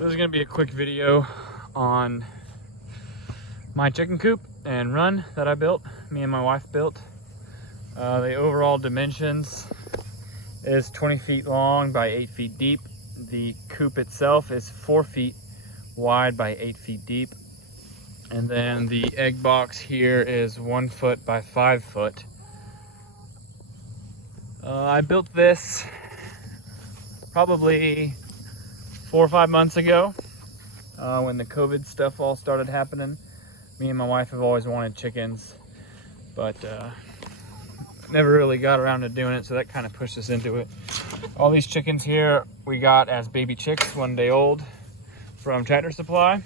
So this is going to be a quick video on my chicken coop and run that I built, me and my wife built. The overall dimensions is 20 feet long by 8 feet deep. The coop itself is 4 feet wide by 8 feet deep. And then the egg box here is 1 foot by 5 foot. I built this probably 4 or 5 months ago when the COVID stuff all started happening. Me and my wife have always wanted chickens, but never really got around to doing it, so that kind of pushed us into it. All these chickens here we got as baby chicks, 1 day old, from Tractor Supply,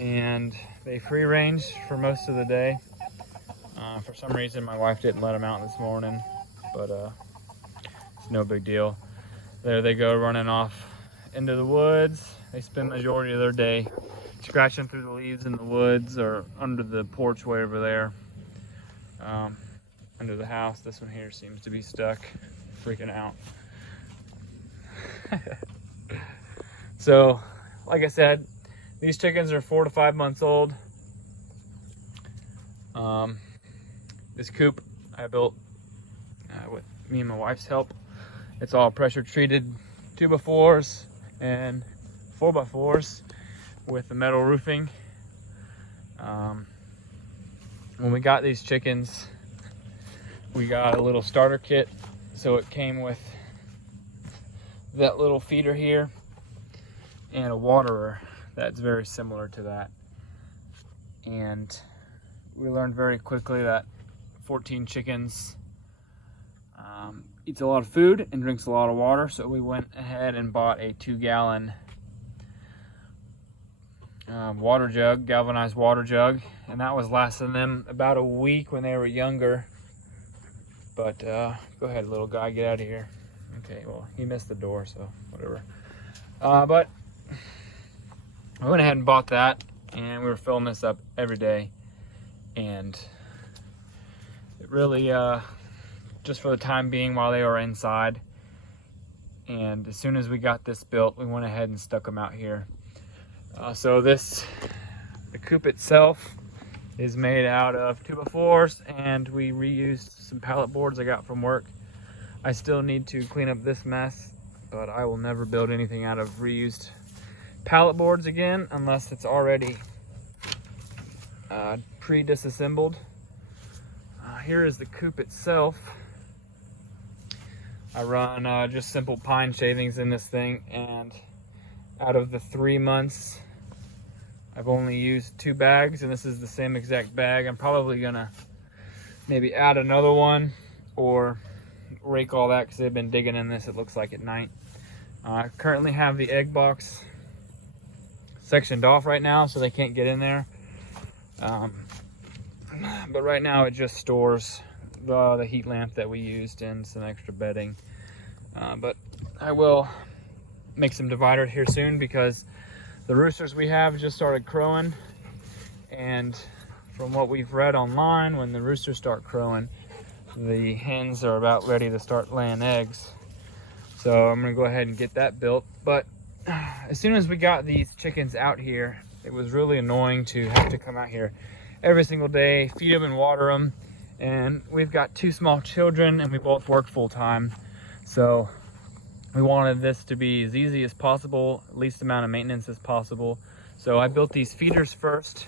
and they free range for most of the day. For some reason my wife didn't let them out this morning, but it's no big deal. There they go, running off into the woods. They spend the majority of their day scratching through the leaves in the woods or under the porch way over there. Under the house, this one here seems to be stuck, freaking out. So, like I said, these chickens are 4 to 5 months old. This coop I built with me and my wife's help. It's all pressure treated 2x4s and 4x4s with the metal roofing. When we got these chickens, we got a little starter kit, so it came with that little feeder here and a waterer that's very similar to that. And we learned very quickly that 14 chickens eats a lot of food and drinks a lot of water, so we went ahead and bought a 2-gallon water jug, galvanized water jug, and that was lasting them about a week when they were younger. But go ahead, little guy, get out of here. Okay, well, he missed the door, so whatever. But I went ahead and bought that, and we were filling this up every day, and it really just for the time being while they were inside. And as soon as we got this built, we went ahead and stuck them out here. So the coop itself is made out of 2x4s, and we reused some pallet boards I got from work. I still need to clean up this mess, but I will never build anything out of reused pallet boards again unless it's already pre-disassembled. Here is the coop itself. I run just simple pine shavings in this thing, and out of the 3 months I've only used 2 bags, and this is the same exact bag. I'm probably gonna maybe add another one or rake all that because they've been digging in this, it looks like, at night. I currently have the egg box sectioned off right now so they can't get in there, but right now it just stores the heat lamp that we used and some extra bedding. But I will make some dividers here soon because the roosters we have just started crowing, and from what we've read online, when the roosters start crowing, the hens are about ready to start laying eggs. So I'm gonna go ahead and get that built. But as soon as we got these chickens out here, it was really annoying to have to come out here every single day, feed them and water them. And we've got 2 small children, and we both work full-time, so we wanted this to be as easy as possible, least amount of maintenance as possible. So I built these feeders first.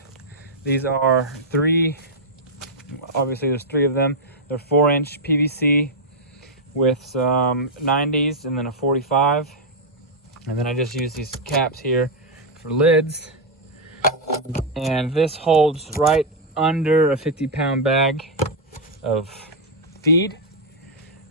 These are obviously there's 3 of them. They're 4-inch PVC with some 90s and then a 45. And then I just use these caps here for lids. And this holds right under a 50-pound bag of feed.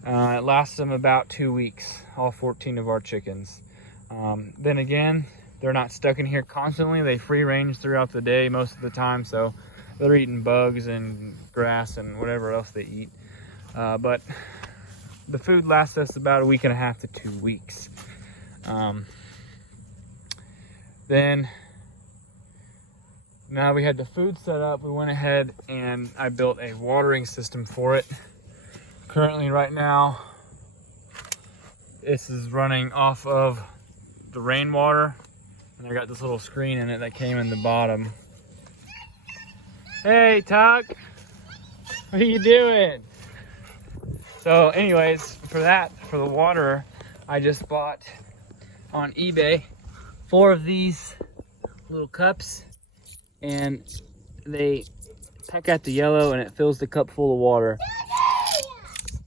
It lasts them about 2 weeks, all 14 of our chickens. Then again, they're not stuck in here constantly. They free range throughout the day most of the time, so they're eating bugs and grass and whatever else they eat. But the food lasts us about a week and a half to 2 weeks. Then now we had the food set up, we went ahead and I built a watering system for it. Currently right now, this is running off of the rainwater, and I got this little screen in it that came in the bottom. Hey, Tuck, what are you doing? So anyways, for the water, I just bought on eBay 4 of these little cups, and they peck out the yellow and it fills the cup full of water.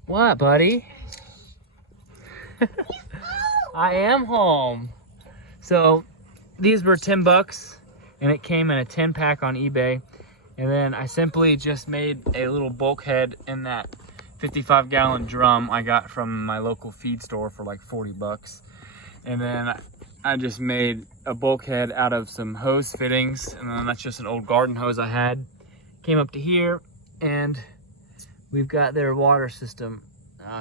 What, buddy? I am home. So these were $10 and it came in a 10-pack on eBay. And then I simply just made a little bulkhead in that 55-gallon drum I got from my local feed store for like $40. And then I just made a bulkhead out of some hose fittings, and then that's just an old garden hose I had. Came up to here, and we've got their water system.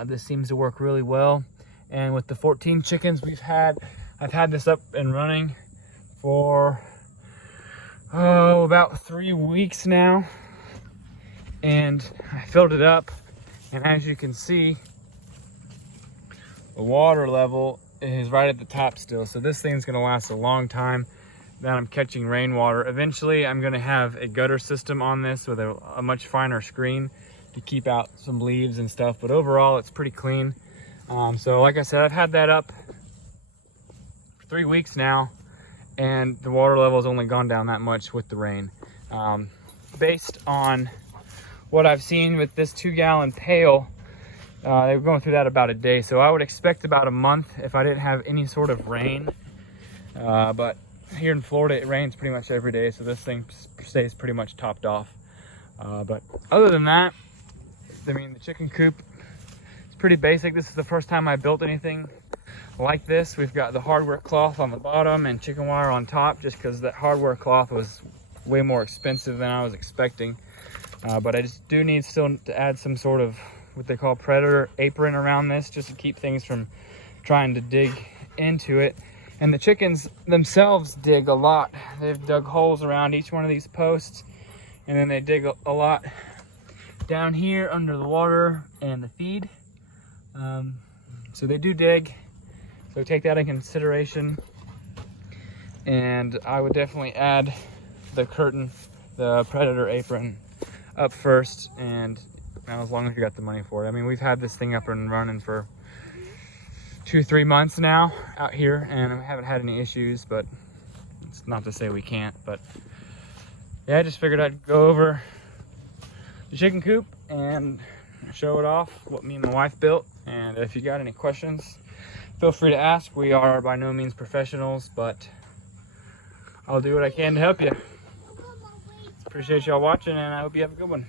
This seems to work really well. And with the 14 chickens I've had this up and running for about 3 weeks now. And I filled it up, and as you can see, the water level is right at the top still. So this thing's gonna last a long time. That I'm catching rainwater. Eventually I'm gonna have a gutter system on this with a much finer screen to keep out some leaves and stuff, but overall it's pretty clean. So like I said, I've had that up for 3 weeks now, and the water level has only gone down that much with the rain. Based on what I've seen with this 2-gallon pail, they were going through that about a day, so I would expect about a month if I didn't have any sort of rain. But here in Florida, it rains pretty much every day, so this thing stays pretty much topped off. But other than that, I mean, the chicken coop is pretty basic. This is the first time I built anything like this. We've got the hardware cloth on the bottom and chicken wire on top, just because that hardware cloth was way more expensive than I was expecting. But I just do need still to add some sort of what they call predator apron around this, just to keep things from trying to dig into it. And the chickens themselves dig a lot. They've dug holes around each one of these posts, and then they dig a lot down here under the water and the feed. So they do dig, so take that in consideration. And I would definitely add the curtain, the predator apron up first, and as long as you got the money for it. I mean, we've had this thing up and running for 2-3 months now out here, and we haven't had any issues, but it's not to say we can't. But yeah, I just figured I'd go over the chicken coop and show it off, what me and my wife built. And if you got any questions, feel free to ask. We are by no means professionals, but I'll do what I can to help you. Appreciate y'all watching, and I hope you have a good one.